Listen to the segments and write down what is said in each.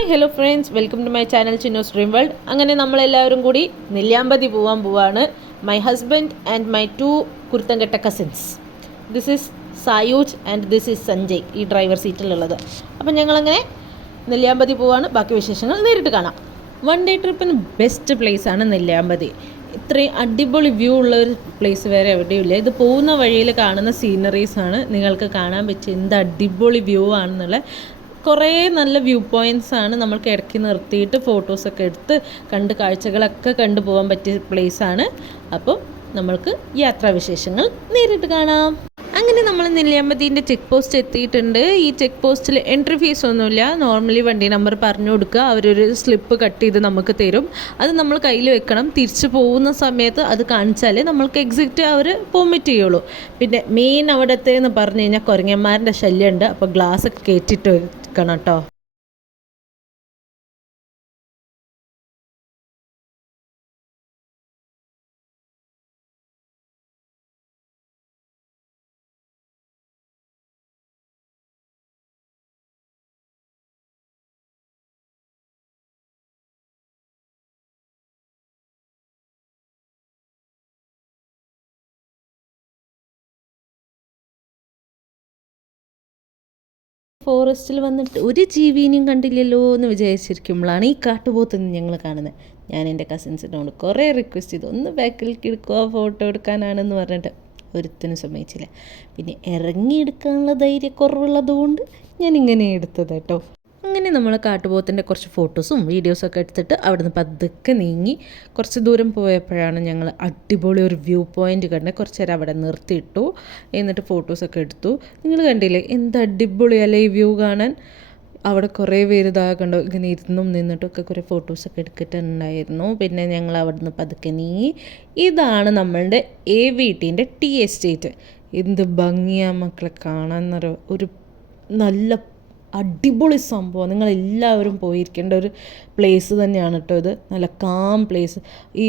Hi hello friends, welcome to my channel Chinnos dream world. അങ്ങനെ നമ്മളെല്ലാവരും കൂടി നെല്ലിയാമ്പതി പോവാണ്. മൈ ഹസ്ബൻഡ് ആൻഡ് മൈ 2 കുരുത്തംകെട്ട cousins. This is Sayooj and this is Sanjay, ഈ driver സീറ്റിലുള്ളത്. അപ്പം ഞങ്ങളങ്ങനെ നെല്ലിയാമ്പതി പോവാണ്. ബാക്കി വിശേഷങ്ങൾ നേരിട്ട് കാണാം. 1 ഡേ ട്രിപ്പിന് ബെസ്റ്റ് പ്ലേസാണ് നെല്ലിയാമ്പതി. ഇത്രയും അടിപൊളി വ്യൂ ഉള്ള ഒരു പ്ലേസ് വേറെ എവിടെയുമില്ല. ഇത് പോകുന്ന വഴിയിൽ കാണുന്ന സീനറീസാണ് നിങ്ങൾക്ക് കാണാൻ പറ്റിയ എന്ത് അടിപൊളി വ്യൂ ആണെന്നുള്ള. കുറേ നല്ല വ്യൂ പോയിൻറ്റ്സ് ആണ്. നമ്മൾക്ക് ഇടയ്ക്ക് നിർത്തിയിട്ട് ഫോട്ടോസൊക്കെ എടുത്ത് കാഴ്ചകളൊക്കെ കണ്ടു പോകാൻ പറ്റിയ പ്ലേസാണ്. അപ്പോൾ നമ്മൾക്ക് യാത്രാവിശേഷങ്ങൾ നേരിട്ട് കാണാം. അങ്ങനെ നമ്മൾ നെല്ലിയാമ്പതിൻ്റെ ചെക്ക് പോസ്റ്റ് എത്തിയിട്ടുണ്ട്. ഈ ചെക്ക് പോസ്റ്റിൽ എൻട്രി ഫീസ് ഒന്നുമില്ല. നോർമലി വണ്ടി നമ്പർ പറഞ്ഞു കൊടുക്കുക, അവരൊരു സ്ലിപ്പ് കട്ട് ചെയ്ത് നമുക്ക് തരും. അത് നമ്മൾ കയ്യിൽ വെക്കണം. തിരിച്ചു പോകുന്ന സമയത്ത് അത് കാണിച്ചാലേ നമ്മൾക്ക് എക്സിറ്റ് അവർ പെർമിറ്റ് ചെയ്യുള്ളൂ. പിന്നെ മെയിൻ അവിടത്തെ എന്ന് പറഞ്ഞു കഴിഞ്ഞാൽ കുരങ്ങന്മാരുടെ ശല്യമുണ്ട്. അപ്പോൾ ഗ്ലാസ് ഒക്കെ കയറ്റിയിട്ട് വെക്കണം കേട്ടോ. ഫോറസ്റ്റിൽ വന്നിട്ട് ഒരു ജീവിനെയും കണ്ടില്ലല്ലോ എന്ന് വിചാരിച്ചിരിക്കുമ്പോഴാണ് ഈ കാട്ടുപോത്ത് ഞങ്ങൾ കാണുന്നത്. ഞാൻ എൻ്റെ കസിൻസിനോട് കുറേ റിക്വസ്റ്റ് ചെയ്തു, ഒന്ന് ബാക്കിലേക്ക് എടുക്കുക, ഫോട്ടോ എടുക്കാനാണെന്ന് പറഞ്ഞിട്ട് ഒരുത്തിനും സമ്മതിച്ചില്ല. പിന്നെ ഇറങ്ങിയെടുക്കാനുള്ള ധൈര്യക്കുറവുള്ളതുകൊണ്ട് ഞാൻ ഇങ്ങനെ എടുത്തത് കേട്ടോ. അങ്ങനെ നമ്മൾ കാട്ടുപോത്തിൻ്റെ കുറച്ച് ഫോട്ടോസും വീഡിയോസൊക്കെ എടുത്തിട്ട് അവിടുന്ന് പതുക്കെ നീങ്ങി കുറച്ച് ദൂരം പോയപ്പോഴാണ് ഞങ്ങൾ അടിപൊളി ഒരു വ്യൂ പോയിൻ്റ് കണ്ടത്. കുറച്ച് നേരം അവിടെ നിർത്തിയിട്ടു. എന്നിട്ട് ഫോട്ടോസൊക്കെ എടുത്തു. നിങ്ങൾ കണ്ടില്ലേ എന്ത് അടിപൊളിയല്ലേ ഈ വ്യൂ കാണാൻ. അവിടെ കുറേ പേര് ഇതാ കണ്ടോ, ഇങ്ങനെ ഇരുന്നും നിന്നിട്ടൊക്കെ കുറേ ഫോട്ടോസൊക്കെ എടുത്തിട്ടുണ്ടായിരുന്നു. പിന്നെ ഞങ്ങൾ അവിടുന്ന് പതുക്കെ നീങ്ങി. ഇതാണ് നമ്മളുടെ AVTൻ്റെ ടീ എസ്റ്റേറ്റ്. എന്ത് ഭംഗിയാണ് മക്കളെ കാണാൻ എന്നൊരു ഒരു നല്ല അടിപൊളി സംഭവം. നിങ്ങളെല്ലാവരും പോയിരിക്കേണ്ട ഒരു പ്ലേസ് തന്നെയാണ് കേട്ടോ ഇത്. നല്ല കാം പ്ലേസ്. ഈ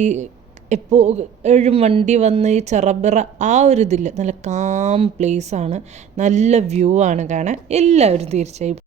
എപ്പോഴും വണ്ടി വന്ന് ഈ ചെറബിറ ആ ഒരു ഇതില്ല, നല്ല കാം പ്ലേസാണ്. നല്ല വ്യൂ ആണ് കാണാൻ. എല്ലാവരും തീർച്ചയായും.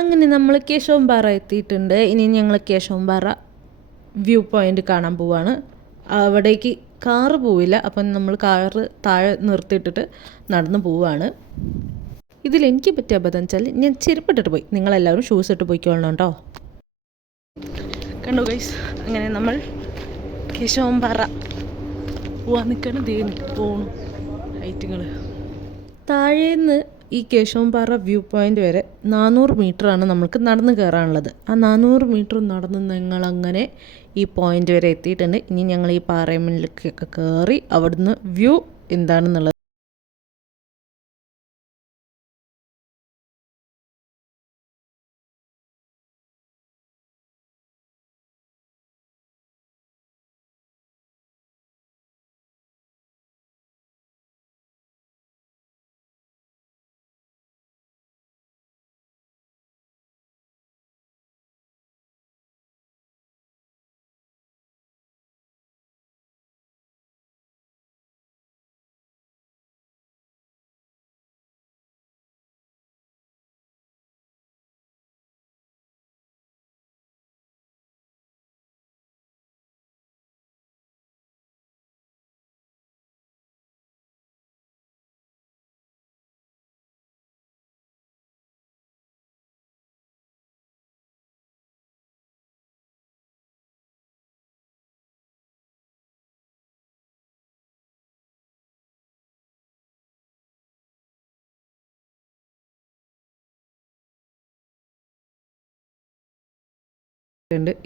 അങ്ങനെ നമ്മൾ കേശവമ്പാറ എത്തിയിട്ടുണ്ട്. ഇനി ഞങ്ങൾ കേശവമ്പാറ വ്യൂ പോയിൻ്റ് കാണാൻ പോവാണ്. അവിടേക്ക് കാറ് പോവില്ല. അപ്പം നമ്മൾ കാറ് താഴെ നിർത്തിയിട്ടിട്ട് നടന്നു പോവാണ്. ഇതിലെനിക്ക് പറ്റിയ അബദ്ധം വെച്ചാൽ ഞാൻ ചെരുപ്പിട്ടിട്ട് പോയി. നിങ്ങളെല്ലാവരും ഷൂസ് ഇട്ട് പോയിക്കോളണം കേട്ടോ. കണ്ടോ ഗൈസ്, അങ്ങനെ നമ്മൾ കേശവമ്പാറ പോവാൻ നിൽക്കണം. ദേനിക്ക് പോകണം ഹൈറ്റുകൾ. താഴേന്ന് ഈ കേശവമ്പാറ വ്യൂ പോയിൻ്റ് വരെ 400 മീറ്ററാണ് നമ്മൾക്ക് നടന്ന് കയറാനുള്ളത്. ആ 400 മീറ്റർ നടന്ന് ഞങ്ങളങ്ങനെ ഈ പോയിൻ്റ് വരെ എത്തിയിട്ടുണ്ട്. ഇനി ഞങ്ങൾ ഈ പാറയമ്മലിലേക്കൊക്കെ കയറി അവിടുന്ന് വ്യൂ എന്താണെന്നുള്ളത്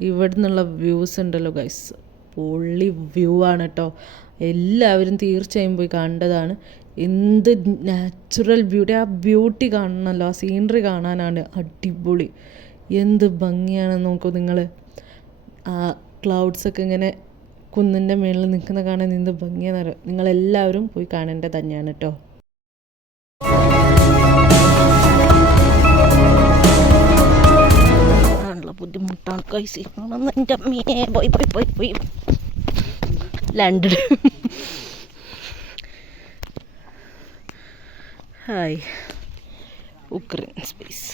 ഇവിടെ നിന്നുള്ള വ്യൂസ് ഉണ്ടല്ലോ ഗൈസ്, പൊള്ളി വ്യൂ ആണ് കേട്ടോ. എല്ലാവരും തീർച്ചയായും പോയി കണ്ടതാണ്. എന്ത് നാച്ചുറൽ ബ്യൂട്ടി, ആ ബ്യൂട്ടി കാണണമല്ലോ, ആ സീനറി കാണാനാണ് അടിപൊളി. എന്ത് ഭംഗിയാണെന്ന് നോക്കൂ നിങ്ങൾ. ആ ക്ലൗഡ്സൊക്കെ ഇങ്ങനെ കുന്നിൻ്റെ മുകളിൽ നിൽക്കുന്ന കാണാൻ എന്ത് ഭംഗിയാണെന്നറിയാം. നിങ്ങളെല്ലാവരും പോയി കാണേണ്ടത് തന്നെയാണ് കേട്ടോ. ബുദ്ധിമുട്ടാണ് കൈസി എൻ്റെ അമ്മയെ പോയി ലണ്ടൻ. Hi Ukraine space.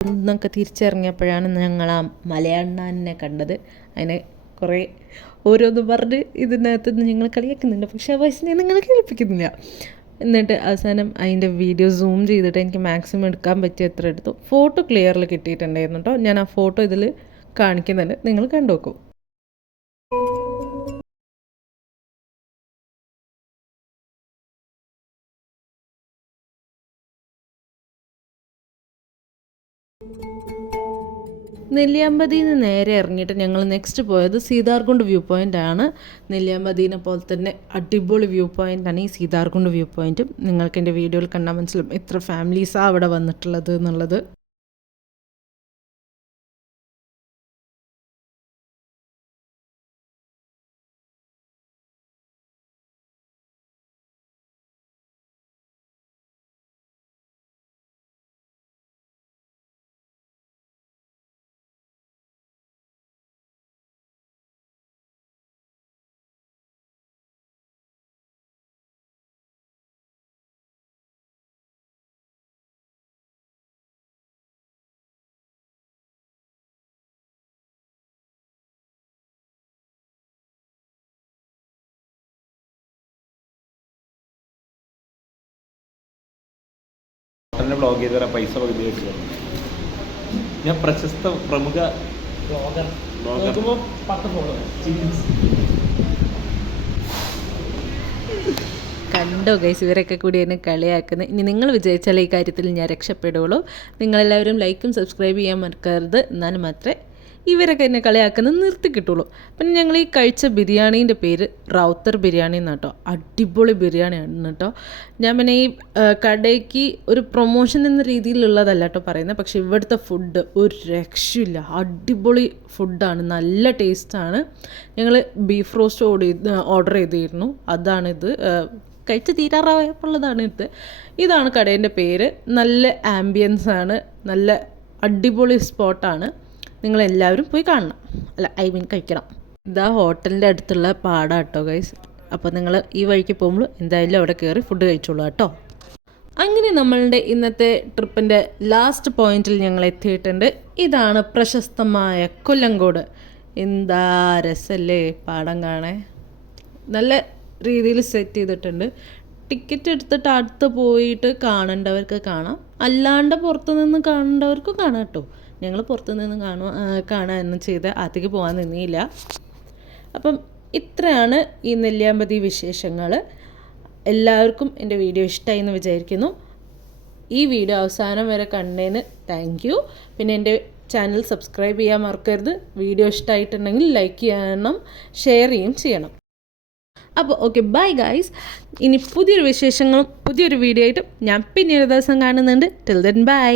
എന്നൊക്കെ തിരിച്ചിറങ്ങിയപ്പോഴാണ് ഞങ്ങൾ ആ മലയണ്ണാനെ കണ്ടത്. അതിനെ കുറേ ഓരോന്ന് പറഞ്ഞ് ഇതിനകത്ത് ഞങ്ങൾ കളിയാക്കുന്നുണ്ട്, പക്ഷേ ആ വയസ്സിനെ നിങ്ങൾ കേൾപ്പിക്കുന്നില്ല. എന്നിട്ട് അവസാനം അതിൻ്റെ വീഡിയോ സൂം ചെയ്തിട്ട് എനിക്ക് മാക്സിമം എടുക്കാൻ പറ്റിയ എത്ര എടുത്തു. ഫോട്ടോ ക്ലിയറിൽ കിട്ടിയിട്ടുണ്ടായിരുന്നു കേട്ടോ. ഞാൻ ആ ഫോട്ടോ ഇതിൽ കാണിക്കുന്നുണ്ട്, നിങ്ങൾ കണ്ടു നോക്കൂ. നെല്ലിയാമ്പതിയിൽ നിന്ന് നേരെ ഇറങ്ങിയിട്ട് ഞങ്ങൾ നെക്സ്റ്റ് പോയത് സീതാർകുണ്ട് വ്യൂ പോയിൻ്റ് ആണ്. നെല്ലിയാമ്പതിനെ പോലെ തന്നെ അടിപൊളി വ്യൂ പോയിൻ്റാണ് ഈ സീതാർകുണ്ട് വ്യൂ പോയിൻറ്റും. നിങ്ങൾക്ക് എൻ്റെ വീഡിയോയിൽ കണ്ടാൽ മനസ്സിലാവും എത്ര ഫാമിലീസാണ് അവിടെ വന്നിട്ടുള്ളത് എന്നുള്ളത്. ബ്ലോഗ് ചെയ്ത് തരാൻ പൈസ പകുതി വെച്ചു. ഞാൻ പ്രശസ്ത പ്രമുഖ ബ്ലോഗർ. കണ്ടോ ഗൈസ്, ഇവരൊക്കെ കൂടി എന്നെ കളിയാക്കുന്നത്. ഇനി നിങ്ങൾ വിജയിച്ചാൽ ഈ കാര്യത്തിൽ ഞാൻ രക്ഷപ്പെടുകയുള്ളൂ. നിങ്ങളെല്ലാവരും ലൈക്കും സബ്സ്ക്രൈബ് ചെയ്യാൻ മറക്കരുത്. എന്നാലും മാത്രമേ ഇവരൊക്കെ എന്നെ കളിയാക്കുന്നത് നിർത്തി കിട്ടുള്ളൂ. പിന്നെ ഞങ്ങൾ ഈ കഴിച്ച ബിരിയാണീൻ്റെ പേര് റൗത്തർ ബിരിയാണി എന്നാണ് കേട്ടോ. അടിപൊളി ബിരിയാണിയാണ് കേട്ടോ. ഞാൻ പിന്നെ ഈ കടയ്ക്ക് ഒരു പ്രൊമോഷൻ എന്ന രീതിയിലുള്ളതല്ല കേട്ടോ പറയുന്നത്. പക്ഷേ ഇവിടുത്തെ ഫുഡ് ഒരു രക്ഷയില്ല, അടിപൊളി ഫുഡാണ്, നല്ല ടേസ്റ്റാണ്. ഞങ്ങൾ ബീഫ് റോസ്റ്റ് ഓർഡർ ചെയ്തിരുന്നു. അതാണിത്. കഴിച്ച് തീരാറായപ്പോഴുള്ളതാണ് ഇത്. ഇതാണ് കടേൻ്റെ പേര്. നല്ല ആംബിയൻസ് ആണ്, നല്ല അടിപൊളി സ്പോട്ടാണ്. നിങ്ങളെല്ലാവരും പോയി കാണണം, അല്ല കഴിക്കണം. ഇതാ ഹോട്ടലിൻ്റെ അടുത്തുള്ള പാടാ കേട്ടോ ഗൈസ്. അപ്പോൾ നിങ്ങൾ ഈ വഴിക്ക് പോകുമ്പോൾ എന്തായാലും അവിടെ കയറി ഫുഡ് കഴിച്ചോളൂ കേട്ടോ. അങ്ങനെ നമ്മളുടെ ഇന്നത്തെ ട്രിപ്പിൻ്റെ ലാസ്റ്റ് പോയിന്റിൽ ഞങ്ങൾ എത്തിയിട്ടുണ്ട്. ഇതാണ് പ്രശസ്തമായ കൊല്ലങ്കോട്. എന്താ രസമല്ലേ പാടം കാണാൻ. നല്ല രീതിയിൽ സെറ്റ് ചെയ്തിട്ടുണ്ട്. ടിക്കറ്റ് എടുത്തിട്ട് അടുത്ത് പോയിട്ട് കാണേണ്ടവർക്ക് കാണാം, അല്ലാണ്ട് പുറത്തു നിന്ന് കാണേണ്ടവർക്ക് കാണാം കേട്ടോ. ഞങ്ങൾ പുറത്തു നിന്ന് കാണാനൊന്നും ചെയ്ത് അകത്തേക്ക് പോകാൻ നിന്നില്ല. അപ്പം ഇത്രയാണ് ഈ നെല്ലിയാമ്പതി വിശേഷങ്ങൾ. എല്ലാവർക്കും എൻ്റെ വീഡിയോ ഇഷ്ടമായി എന്ന് വിചാരിക്കുന്നു. ഈ വീഡിയോ അവസാനം വരെ കണ്ടതിന് താങ്ക് യു. പിന്നെ എൻ്റെ ചാനൽ സബ്സ്ക്രൈബ് ചെയ്യാൻ മറക്കരുത്. വീഡിയോ ഇഷ്ടമായിട്ടുണ്ടെങ്കിൽ ലൈക്ക് ചെയ്യണം, ഷെയർ ചെയ്യണം. അപ്പോൾ ഓക്കെ, ബൈ ഗൈസ്. ഇനി പുതിയൊരു വിശേഷങ്ങളും പുതിയൊരു വീഡിയോ ആയിട്ടും ഞാൻ പിന്നീട് ദിവസം കാണുന്നുണ്ട്. Till then bye.